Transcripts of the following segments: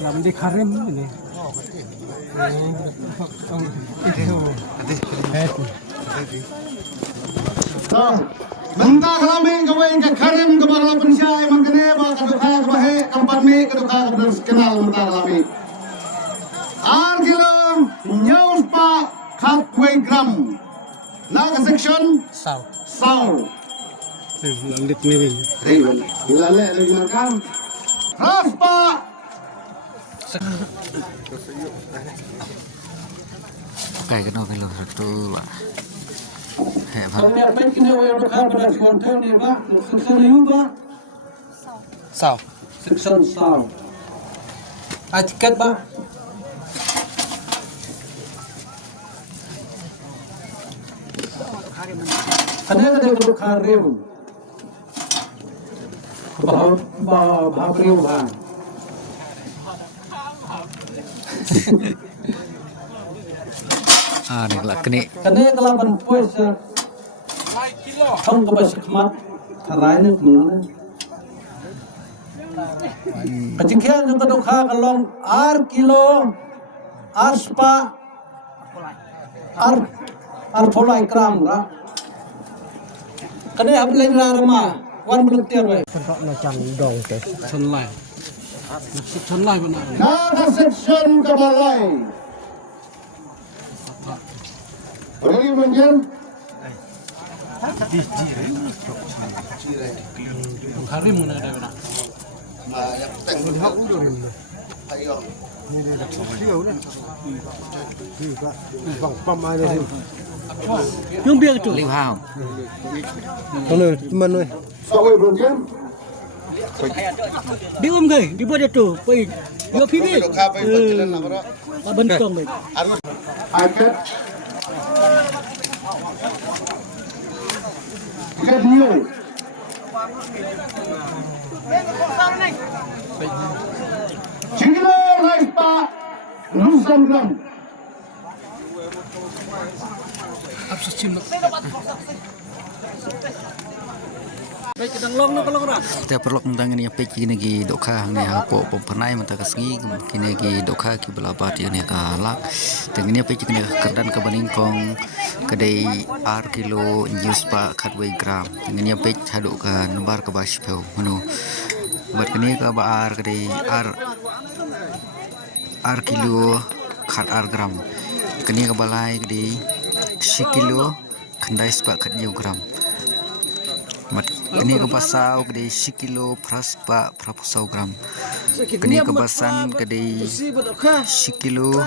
Làm đi khá rem này. Bentar kami kawain ke karim ke bawah pensyai mengkene bawa kedukha ke bahe kampan mi kedukha ke benar kenal bentar kami. Kilo nyaus pa halfway gram. Naga section sau. Lanjut nih. Lale lagi makan. Ras pa. Kayak kenal kalau satu lah. Apa kini awak kedukha benar konten ni ba? Section ni ba? Sao? Section sau. Tiket ba? Ada kedukha rem. Bahab rem ba? Nih lah kene. Kene kelaban pues không có bớt khmat thay nữa mana keciknya yang kedua kalong kilo aspa polai gram lah kene hab lên ra mà quan belum tiar baik Section lain mana? Naga section kabalai boleh menjen Karim mana ada mana? Yung biar tu. Liu hao. Mana? Mana? Sampai menjen Đi người đi bơi tu bây giờ phi đi bên trong này iPad get new Cinglo rice pa Luzon gram Apa sih cim? baik kedang long nó có long ra Kita perlu tentang ini apa kini lagi dokha ni apa pernah mata kesengi kini lagi dokha ki belabat ini kalak. Dengan ini apa kini kerdan kebaning kong kedai kilo news pa kadway gram. Dengan ini apa haduk ke nomor ke baspel menu. Buat kini ke bar kedai kilo kad gram. Kini ke balai kedai kilo kendai sepak kadnyau gram. Kini kebasau kedai 10 kilo praspa prapusau gram. Kini kebasan kedai 10 kilo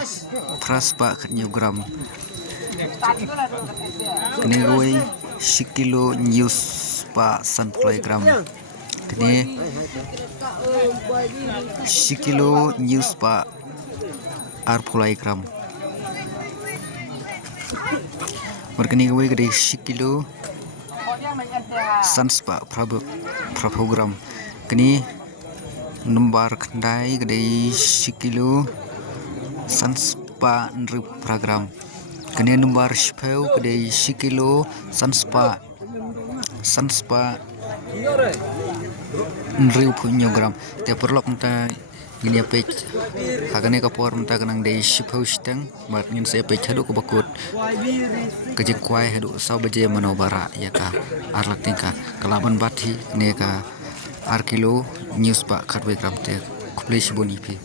praspa kadnyau gram. Kini goi 10 kilo news pa sanpulai gram. Kini 10 kilo news pa arpulai gram. Berkini goi kedai 10 kilo Sanspa program kini nomor kendai kedai 10 kilo Sanspa program kini nomor 10 kedai 10 kilo Sanspa punya gram tiap perlu kita ini apa hagane kapor minta kenang dari 10 seteng buat ngin saya pe haduk ke bakut kejek kuai haduk sau baje manobara ya ka arlak tingka kelaban bathi ne ka kilo news pak kadwe gram te kuplei siboni pe